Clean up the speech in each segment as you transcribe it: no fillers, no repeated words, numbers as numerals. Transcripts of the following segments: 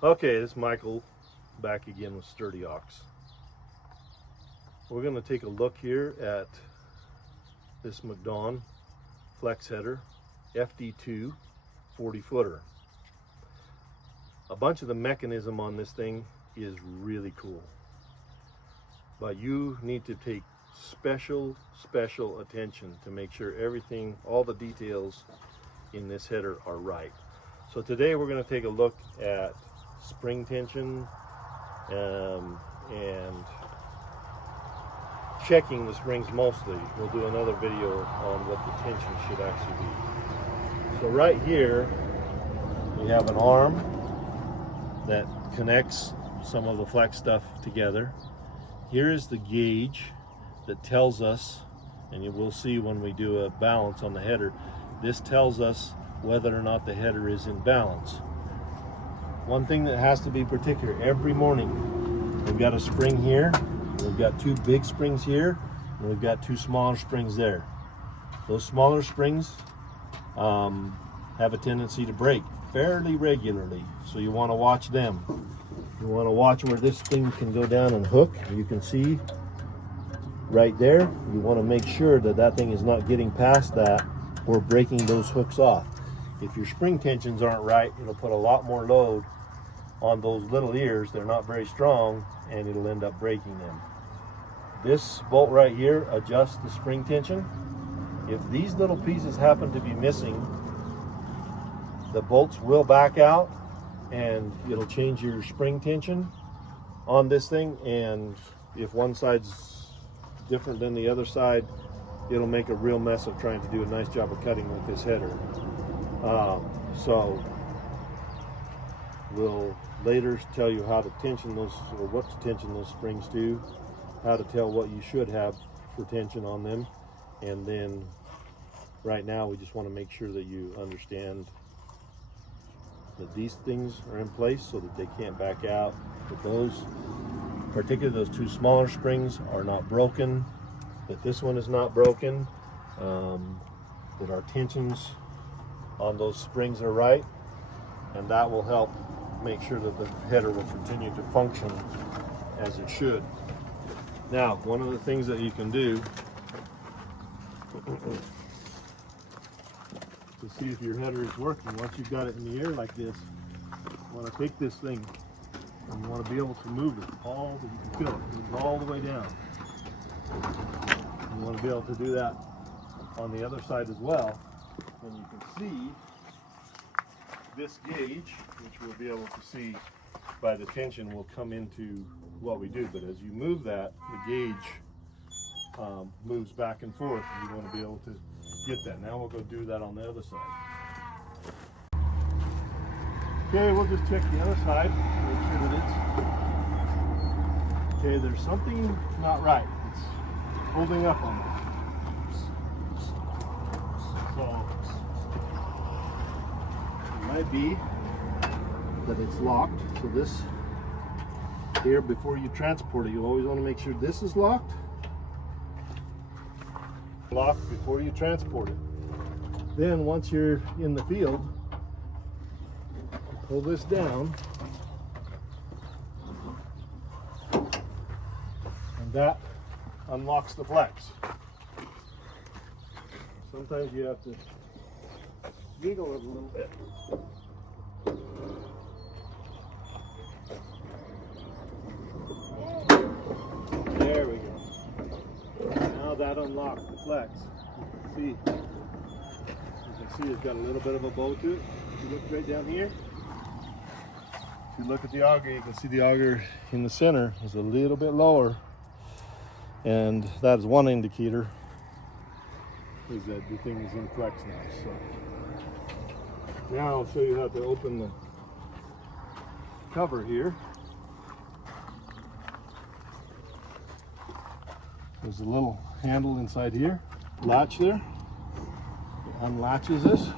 Okay, this is Michael back again with Sturdy Ox. We're going to take a look here at this Macdon flex header FD2 40 footer. A bunch of the mechanism on this thing is really cool, but you need to take special attention to make sure everything, all the details in this header are right. So today we're going to take a look at spring tension and checking the springs mostly. We'll do another video on what the tension should actually be. So right here we have an arm that connects some of the flex stuff together. Here is the gauge that tells us, and you will see when we do a balance on the header, this tells us whether or not the header is in balance. One thing that has to be particular, every morning we've got a spring here, we've got two big springs here, and we've got two smaller springs there. Those smaller springs have a tendency to break fairly regularly, so you want to watch them. You want to watch where this thing can go down and hook. You can see right there, you want to make sure that that thing is not getting past that or breaking those hooks off. If your spring tensions aren't right, it'll put a lot more load on those little ears. They're not very strong, and it'll end up breaking them. This bolt right here adjusts the spring tension. If these little pieces happen to be missing, the bolts will back out and it'll change your spring tension on this thing, and if one side's different than the other side, it'll make a real mess of trying to do a nice job of cutting with this header. So we'll later tell you how to tension those, or what to tension those springs to, how to tell what you should have for tension on them, and then right now we just want to make sure that you understand that these things are in place so that they can't back out, that those, particularly those two smaller springs, are not broken, that this one is not broken, that our tensions on those springs are right, and that will help make sure that the header will continue to function as it should. Now, one of the things that you can do to see if your header is working, once you've got it in the air like this, you want to take this thing and you want to be able to move it all, that you can feel it, move all the way down. You want to be able to do that on the other side as well. And you can see this gauge, which we'll be able to see by the tension, will come into what we do. But as you move that, the gauge moves back and forth, and you want to be able to get that. Now we'll go do that on the other side. Okay, we'll just check the other side, make sure that it's okay. There's something not right. It's holding up on it. So it might be that it's locked. So this here, before you transport it, you always want to make sure this is locked. Locked before you transport it. Then once you're in the field, pull this down, and that unlocks the flex. Sometimes you have to wiggle it a little bit. There we go. Now that unlocks the flex. You can see it's got a little bit of a bow to it. If you look right down here, if you look at the auger, you can see the auger in the center is a little bit lower, and that is one indicator is that the thing is in flex now. So now I'll show you how to open the cover here. There's a little handle inside here, latch there. It unlatches this.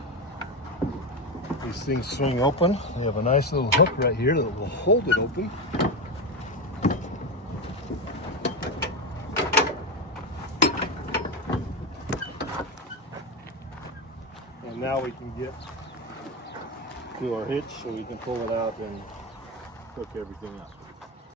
These things swing open. They have a nice little hook right here that will hold it open. And now we can get to our hitch so we can pull it out and hook everything up.